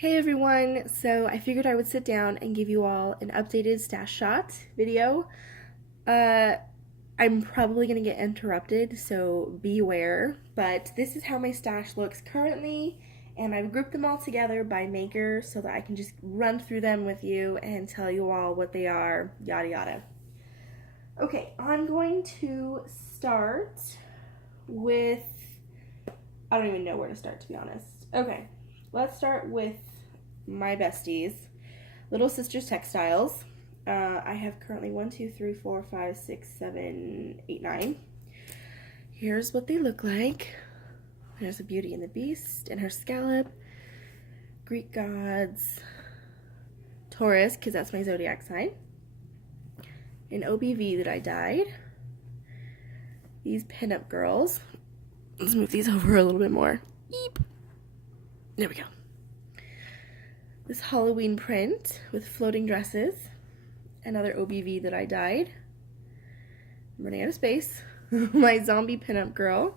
Hey everyone, so I figured I would sit down and give you all an updated stash shot video. Uh, I'm probably gonna get interrupted, so beware, but this is how my stash looks currently, and I've grouped them all together by maker so that I can just run through them with you and tell you all what they are, yada yada. Okay, I'm going to start with, I don't even know where to start to be honest. Okay, let's start with my besties, Little Sisters Textiles. I have currently 1, 2, 3, 4, 5, 6, 7, 8, 9. Here's what they look like. There's a Beauty and the Beast and her scallop, Greek gods, Taurus, because that's my zodiac sign, an OBV that I dyed, these pinup girls. Let's move these over a little bit more. Eep. There we go. This Halloween print with floating dresses, another OBV that I dyed. I'm running out of space. My zombie pinup girl.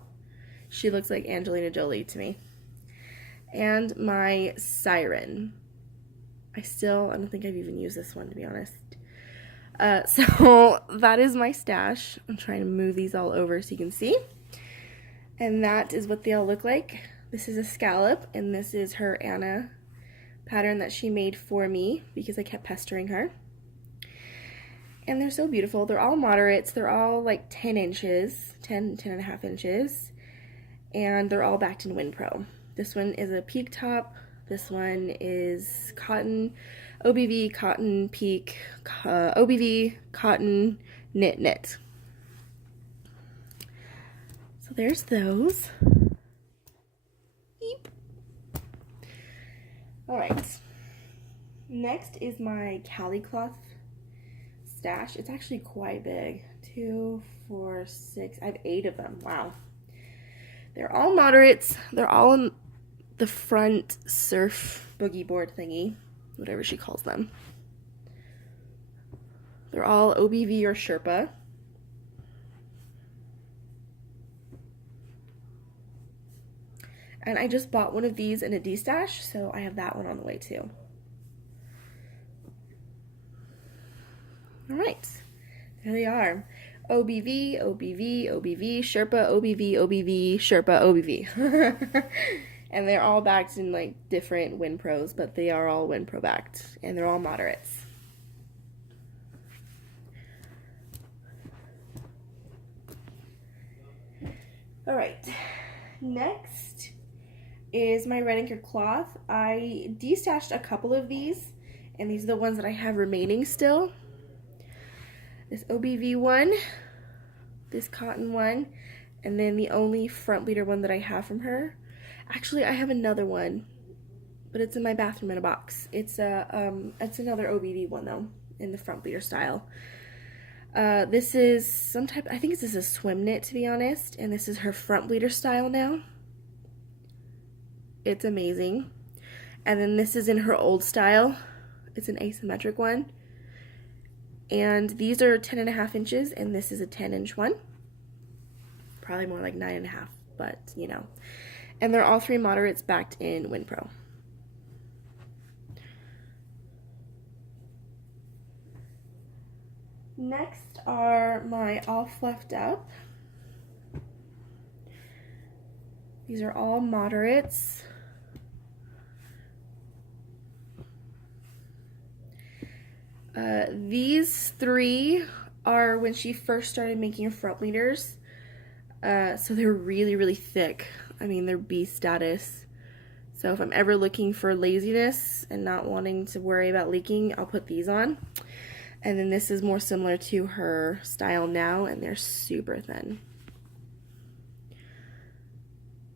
She looks like Angelina Jolie to me. And my siren. I don't think I've even used this one, to be honest. So that is my stash. I'm trying to move these all over so you can see. And that is what they all look like. This is a scallop, and this is her Anna pattern that she made for me because I kept pestering her. And they're so beautiful. They're all moderates. They're all like 10 inches, 10 and a half inches. And they're all backed in Winpro. This one is a peak top. This one is cotton, OBV, cotton, peak, OBV, cotton, knit. So there's those. Beep. All right, next is my Cali cloth stash. It's actually quite big. 2, 4, 6, I have 8 of them. Wow. They're all moderates. They're all in the front surf boogie board thingy, whatever she calls them. They're all OBV or Sherpa. And I just bought one of these in a D-stash, so I have that one on the way too. All right, there they are. OBV, OBV, OBV, Sherpa, OBV, OBV, Sherpa, OBV. And they're all backed in like different Winpros, but they are all Winpro backed, and they're all moderates. All right, next is my Red Anchor cloth. I de-stashed a couple of these, and these are the ones that I have remaining still. This OBV one, this cotton one, and then the only front bleeder one that I have from her. Actually, I have another one, but it's in my bathroom in a box. It's another OBV one though, in the front bleeder style. This is some type, I think this is a swim knit to be honest, and this is her front bleeder style now. It's amazing. And then this is in her old style. It's an asymmetric one. And these are 10 and a half inches, and this is a 10-inch one. Probably more like 9 and a half, but you know. And they're all 3 moderates backed in Winpro. Next are my All Fluffed Up. These are all moderates. These 3 are when she first started making her front bleeders. So they're really, really thick. I mean, they're B status. So if I'm ever looking for laziness and not wanting to worry about leaking, I'll put these on. And then this is more similar to her style now, and they're super thin.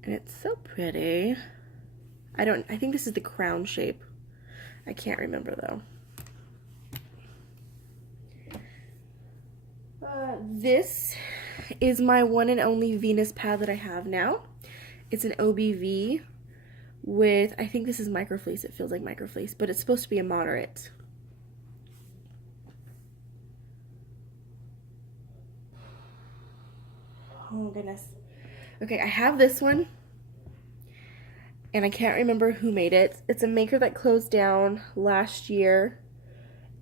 And it's so pretty. I think this is the crown shape. I can't remember though. This is my one and only Venus pad that I have now. It's an OBV with, I think this is microfleece. It feels like microfleece, but it's supposed to be a moderate. Oh goodness. Okay, I have this one. and I can't remember who made it. It's a maker that closed down last year,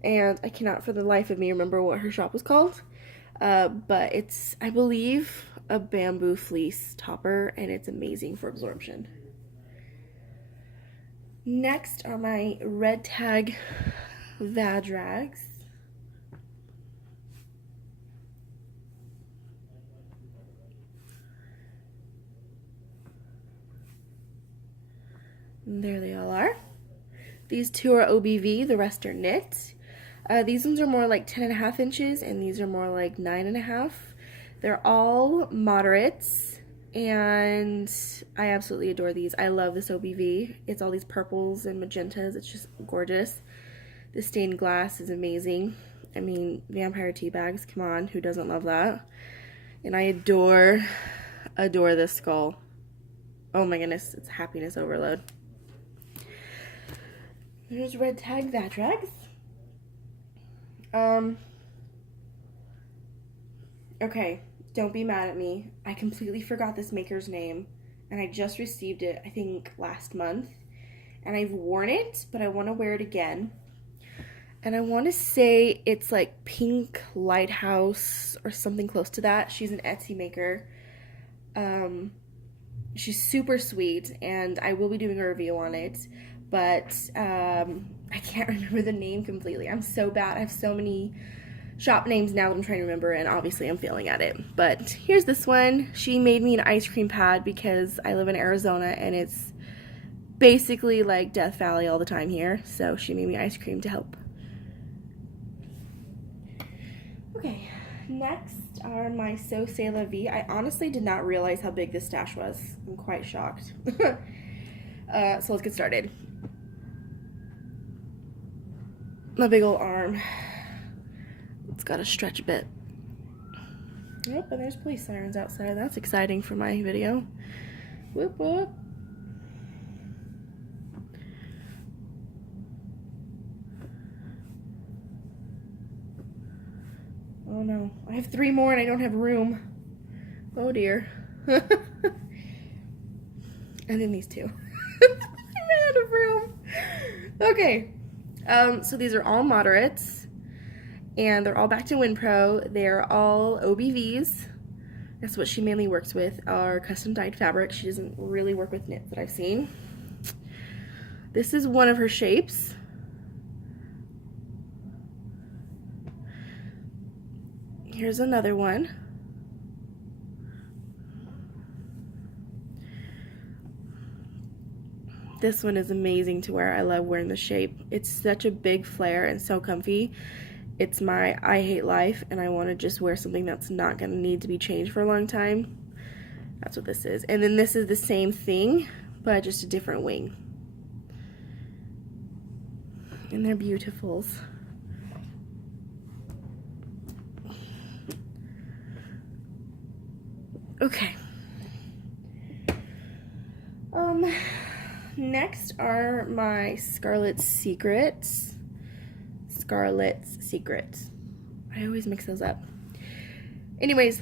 and I cannot for the life of me remember what her shop was called. But it's, I believe, a bamboo fleece topper, and it's amazing for absorption. Next are my Red Tag Vadrags. And there they all are. These two are OBV, the rest are knit. These ones are more like 10.5 inches, and these are more like 9.5. They're all moderates, and I absolutely adore these. I love this OBV. It's all these purples and magentas. It's just gorgeous. The stained glass is amazing. I mean, vampire tea bags, come on, who doesn't love that? And I adore this skull. Oh my goodness, it's happiness overload. There's Red Tag Vadrags. Okay, don't be mad at me. I completely forgot this maker's name, and I just received it, I think, last month. And I've worn it, but I want to wear it again. And I want to say it's like Pink Lighthouse or something close to that. She's an Etsy maker. She's super sweet, and I will be doing a review on it. But I can't remember the name completely. I'm so bad. I have so many shop names now that I'm trying to remember, and obviously I'm failing at it. But here's this one. She made me an ice cream pad because I live in Arizona, and it's basically like Death Valley all the time here. So she made me ice cream to help. Okay, next are my So C'est La Vie. I honestly did not realize how big this stash was. I'm quite shocked. So let's get started. My big old arm. It's got to stretch a bit. Yep, and there's police sirens outside. That's exciting for my video. Whoop whoop. Oh no, I have 3 more and I don't have room. Oh dear. And then these 2. I ran out of room. Okay. So these are all moderates, and they're all back to WinPro. They're all OBVs. That's what she mainly works with, are custom dyed fabric. She doesn't really work with knits that I've seen. This is one of her shapes. Here's another one. This one is amazing to wear. I love wearing the shape. It's such a big flare and so comfy. It's my I hate life, and I want to just wear something that's not going to need to be changed for a long time. That's what this is. And then this is the same thing, but just a different wing. And they're beautifuls. Okay. Next are my Scarlet's Secrets. Scarlet's Secrets. I always mix those up. Anyways,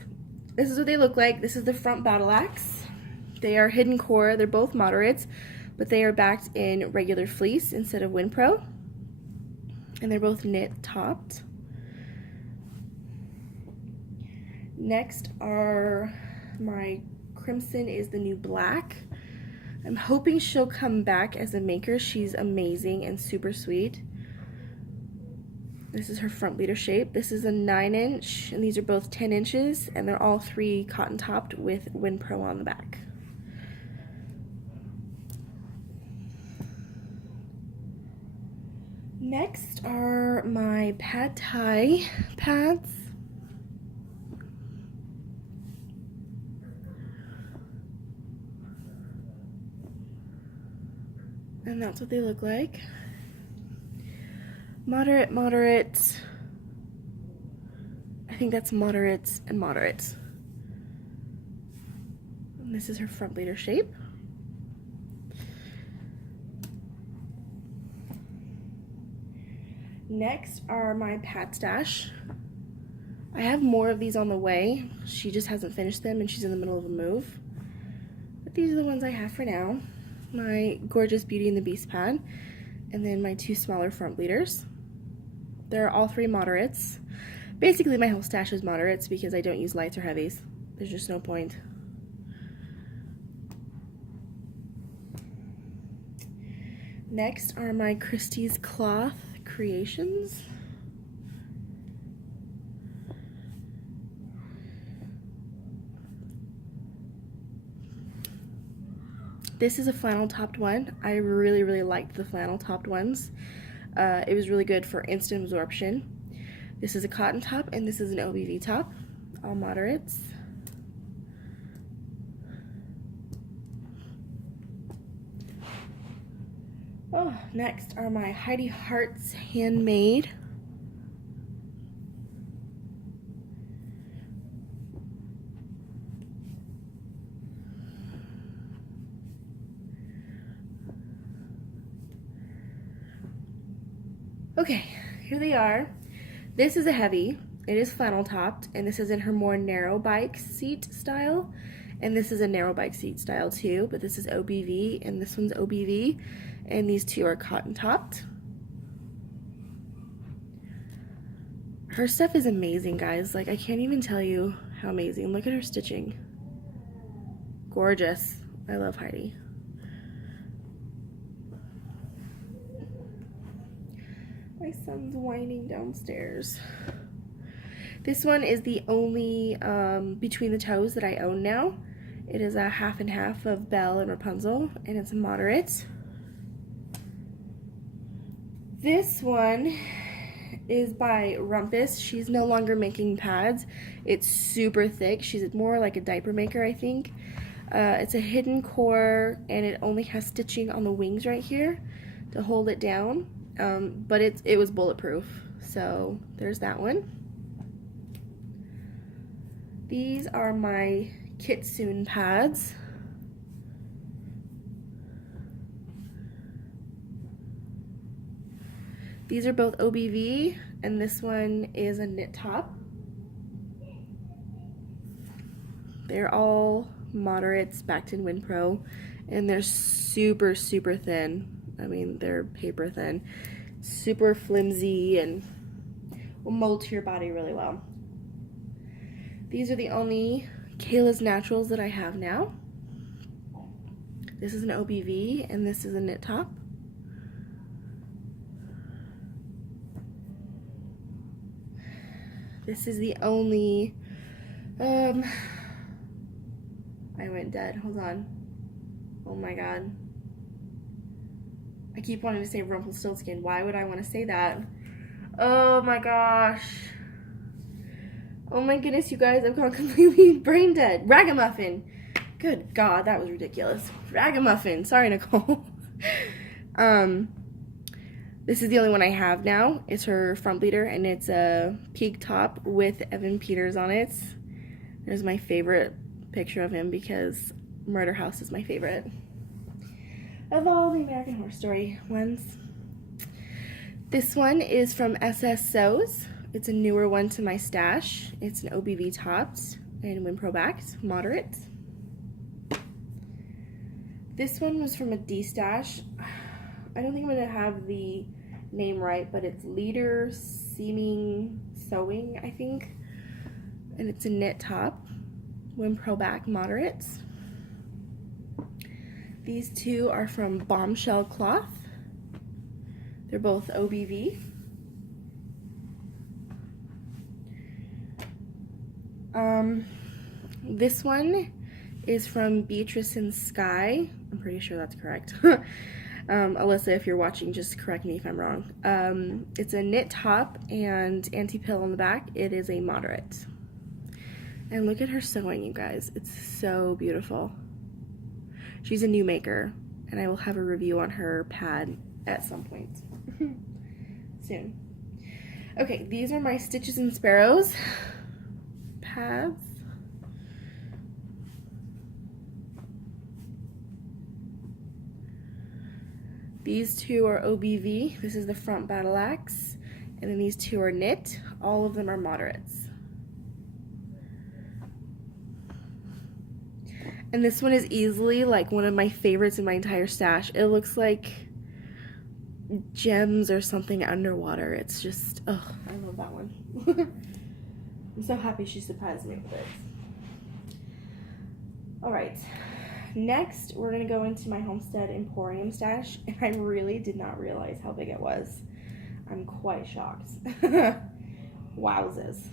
this is what they look like. This is the front battle axe. They are hidden core. They're both moderates, but they are backed in regular fleece instead of WinPro. And they're both knit topped. Next are my Crimson is the New Black. I'm hoping she'll come back as a maker. She's amazing and super sweet. This is her front bleeder shape. This is a 9-inch, and these are both 10 inches, and they're all 3 cotton topped with WinPro on the back. Next are my Pad Thai pads. And that's what they look like. Moderate, moderate. I think that's moderates and moderates. And this is her front bleeder shape. Next are my pad stash. I have more of these on the way. She just hasn't finished them and she's in the middle of a move. But these are the ones I have for now. my gorgeous Beauty and the Beast pad, and then my 2 smaller front bleeders. They're all 3 moderates. Basically my whole stash is moderates because I don't use lights or heavies. There's just no point. Next are my Christie's Cloth creations. This is a flannel topped one. I really liked the flannel topped ones. It was really good for instant absorption. This is a cotton top and this is an OBV top, all moderates. Oh, next are my Heidi Hearts handmade. Okay, here they are. This is a heavy. It is flannel topped, and this is in her more narrow bike seat style. And this is a narrow bike seat style too, but this is OBV and this one's OBV. And these 2 are cotton topped. Her stuff is amazing, guys. Like, I can't even tell you how amazing. Look at her stitching. Gorgeous. I love Heidi. My son's whining downstairs. This one is the only Between the Toes that I own now. It is a half and half of Belle and Rapunzel, and it's a moderate. This one is by Rumpus. She's no longer making pads. It's super thick. She's more like a diaper maker, I think. It's a hidden core, and it only has stitching on the wings right here to hold it down. But it was bulletproof, so there's that one. These are my Kitsune pads. These are both OBV, and this one is a knit top. They're all moderates, Bacton Winpro, and they're super thin. I mean, they're paper thin, super flimsy, and will mold to your body really well. These are the only Kayla's Naturals that I have now. This is an OBV, and this is a knit top. This is the only, I went dead, hold on. Oh my god. I keep wanting to say Rumpelstiltskin. Why would I want to say that? Oh my gosh. Oh my goodness, you guys, I've gone completely brain dead. Ragamuffin. Good God, that was ridiculous. Ragamuffin. Sorry, Nicole. This is the only one I have now. It's her front bleeder, and it's a peak top with Evan Peters on it. There's my favorite picture of him because Murder House is my favorite of all the American Horror Story ones. This one is from SS Sews. It's a newer one to my stash. It's an OBV topped and Winpro backed, moderate. This one was from a D-stash. I don't think I'm gonna have the name right, but it's Leader Seaming Sewing, I think. And it's a knit top, Winpro back, moderate. These 2 are from Bombshell Cloth. They're both OBV. This one is from Beatrice and Sky. I'm pretty sure that's correct. Alyssa, if you're watching, just correct me if I'm wrong. It's a knit top and anti-pill on the back. It is a moderate. And look at her sewing, you guys. It's so beautiful. She's a new maker, and I will have a review on her pad at some point soon. Okay, these are my Stitches and Sparrows pads. These 2 are OBV. This is the front battle axe, and then these 2 are knit. All of them are moderates. And this one is easily like one of my favorites in my entire stash. It looks like gems or something underwater. It's just, oh, I love that one. I'm so happy she surprised me with it. All right, next we're gonna go into my Homestead Emporium stash, and I really did not realize how big it was. I'm quite shocked. Wowzers.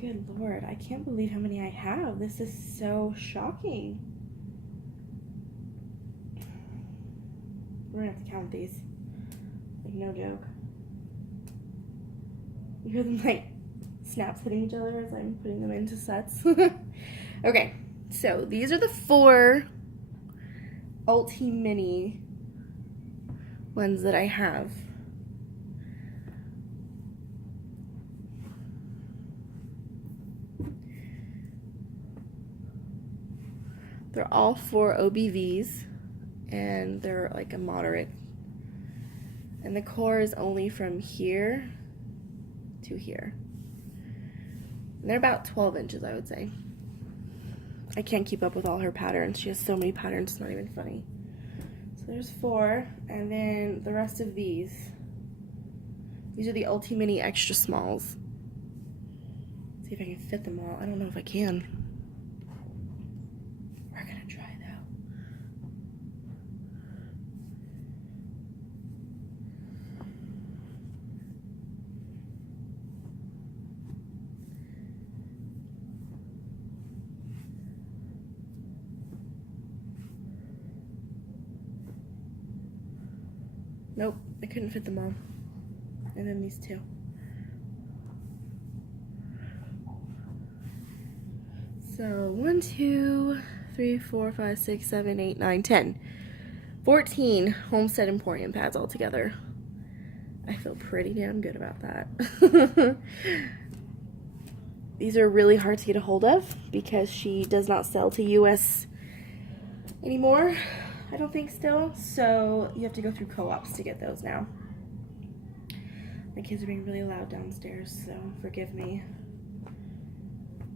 Good Lord, I can't believe how many I have. This is so shocking. We're gonna have to count these. Like, no joke. You hear them like snaps hitting each other as I'm putting them into sets. Okay, so these are the 4 Ulti Mini ones that I have. They're all 4 OBVs, and they're like a moderate. And the core is only from here to here. And they're about 12 inches, I would say. I can't keep up with all her patterns. She has so many patterns, it's not even funny. So there's 4, and then the rest of these are the Ulti Mini Extra Smalls. See if I can fit them all. I don't know if I can. We're gonna try though. Nope, I couldn't fit them all. And then these 2. So 1, 2, 3, 4, 5, 6, 7, 8, 9, 10. 14 Homestead Emporium pads altogether. I feel pretty damn good about that. These are really hard to get a hold of because she does not sell to US anymore. I don't think still, so you have to go through co-ops to get those now. My kids are being really loud downstairs, so forgive me.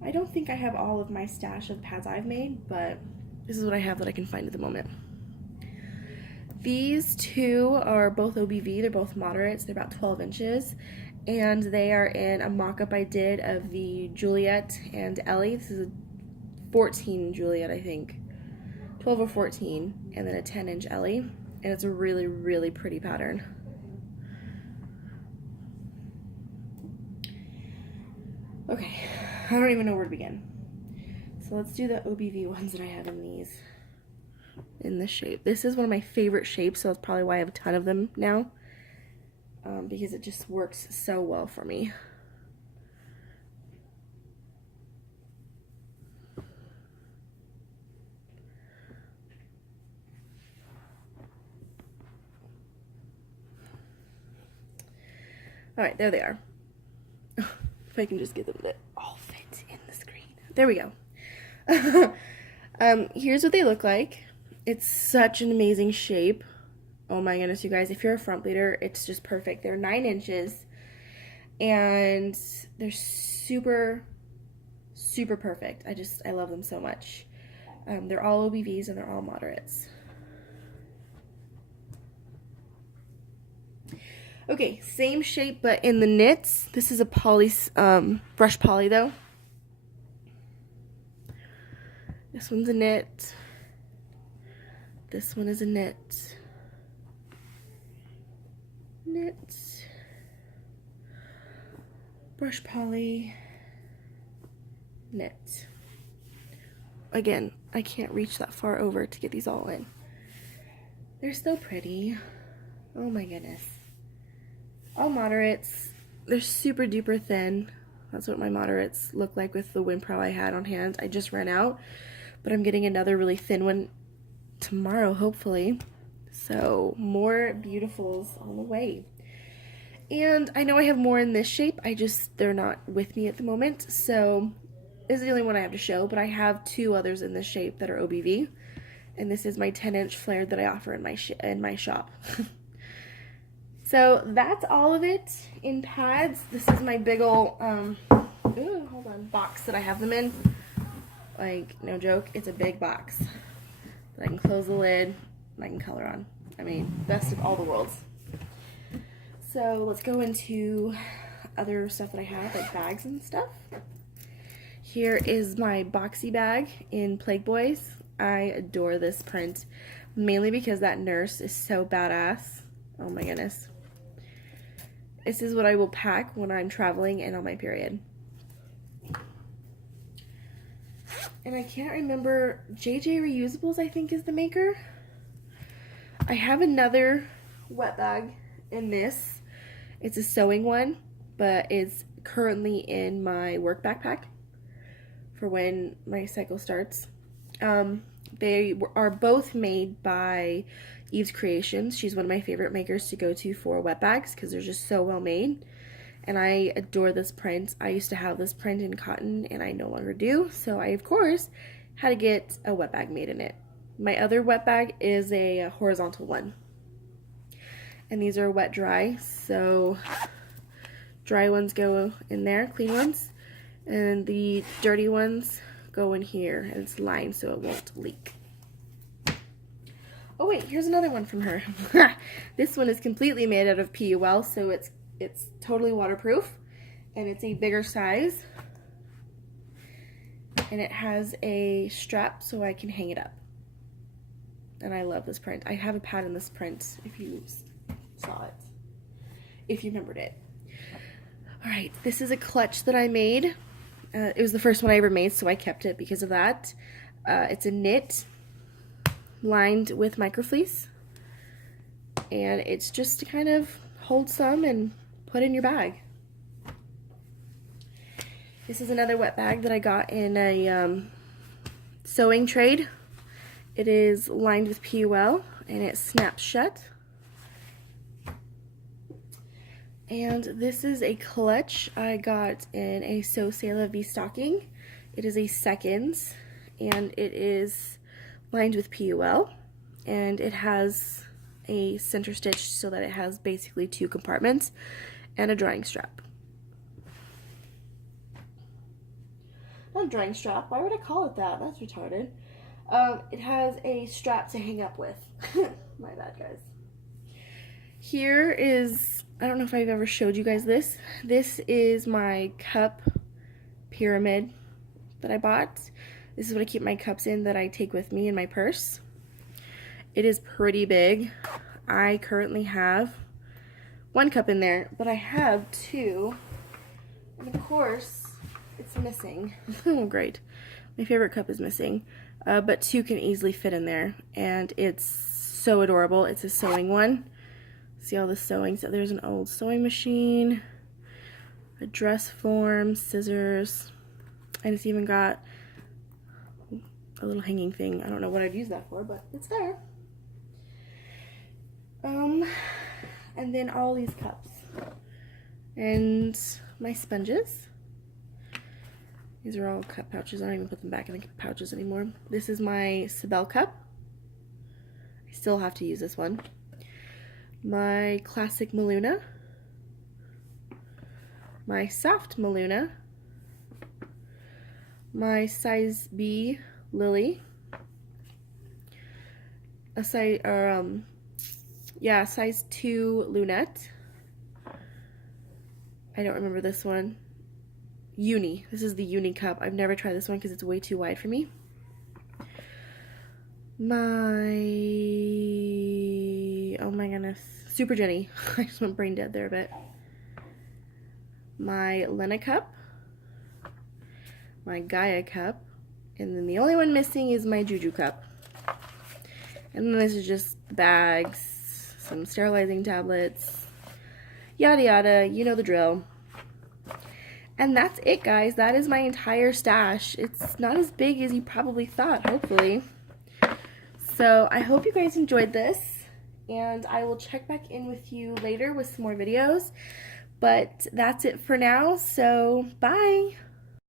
I don't think I have all of my stash of pads I've made, but this is what I have that I can find at the moment. These 2 are both OBV, they're both moderates, they're about 12 inches, and they are in a mock-up I did of the Juliet and Ellie. This is a 14 Juliet, I think. 12 or 14, and then a 10-inch Ellie, and it's a really, really pretty pattern. Okay, I don't even know where to begin. So let's do the OBV ones that I have in this shape. This is one of my favorite shapes, so that's probably why I have a ton of them now, because it just works so well for me. All right, there they are. If I can just get them to all fit in the screen. There we go. Here's what they look like. It's such an amazing shape. Oh my goodness, you guys. If you're a front bleeder, it's just perfect. They're 9 inches. And they're super, super perfect. I love them so much. They're all OBVs and they're all moderates. Okay, same shape, but in the knits. This is a poly, brush poly though. This one's a knit. This one is a knit. Knit. Brush poly. Knit. Again, I can't reach that far over to get these all in. They're so pretty. Oh my goodness. All moderates. They're super duper thin. That's what my moderates look like with the Winpro I had on hand. I just ran out, but I'm getting another really thin one tomorrow, hopefully. So more beautifuls on the way. And I know I have more in this shape. They're not with me at the moment. So this is the only one I have to show, but I have 2 others in this shape that are OBV. And this is my 10-inch flared that I offer in my shop. So that's all of it in pads. This is my big ol' hold on, box that I have them in. Like, no joke, it's a big box. But I can close the lid and I can color on. I mean, best of all the worlds. So let's go into other stuff that I have, like bags and stuff. Here is my boxy bag in Plague Boys. I adore this print, mainly because that nurse is so badass. Oh my goodness. This is what I will pack when I'm traveling and on my period. And I can't remember, JJ Reusables I think is the maker. I have another wet bag in this. It's a sewing one, but it's currently in my work backpack for when my cycle starts. They are both made by Eve's Creations. She's one of my favorite makers to go to for wet bags because they're just so well made. And I adore this print. I used to have this print in cotton and I no longer do. So I, of course, had to get a wet bag made in it. My other wet bag is a horizontal one. And these are wet dry. So dry ones go in there, clean ones. And the dirty ones go in here. And it's lined so it won't leak. Oh wait, here's another one from her. This one is completely made out of PUL, so it's totally waterproof, and it's a bigger size, and it has a strap so I can hang it up. And I love this print. I have a pad in this print if you saw it, if you remembered it. Alright, this is a clutch that I made. It was the first one I ever made, so I kept it because of that. It's a knit lined with microfleece, and it's just to kind of hold some and put in your bag. This is another wet bag that I got in a sewing trade. It is lined with PUL and it snaps shut. And this is a clutch I got in a Sew Sayla V stocking. It is a seconds and it is lined with PUL, and it has a center stitch so that it has basically 2 compartments and a drying strap. Not a drying strap, why would I call it that? That's retarded. It has a strap to hang up with. My bad, guys. Here is, I don't know if I've ever showed you guys this. This is my cup pyramid that I bought. This is what I keep my cups in that I take with me in my purse. It is pretty big. I currently have 1 cup in there, but I have 2. And of course, it's missing. Oh, great. My favorite cup is missing. But 2 can easily fit in there. And it's so adorable. It's a sewing one. See all the sewing? So there's an old sewing machine, a dress form, scissors, and it's even got a little hanging thing. I don't know what I'd use that for, but it's there. And then all these cups. And my sponges. These are all cup pouches. I don't even put them back in the pouches anymore. This is my Sibel cup. I still have to use this one. My classic Maluna. My soft Maluna. My size B Lily. A size, size 2 Lunette. I don't remember this one. Uni. This is the Uni cup. I've never tried this one because it's way too wide for me. Oh my goodness. Super Jenny. I just went brain dead there a bit. My Lena cup. My Gaia cup. And then the only one missing is my Juju cup. And then this is just bags, some sterilizing tablets, yada yada, you know the drill. And that's it, guys. That is my entire stash. It's not as big as you probably thought, hopefully. So I hope you guys enjoyed this, and I will check back in with you later with some more videos. But that's it for now, so bye!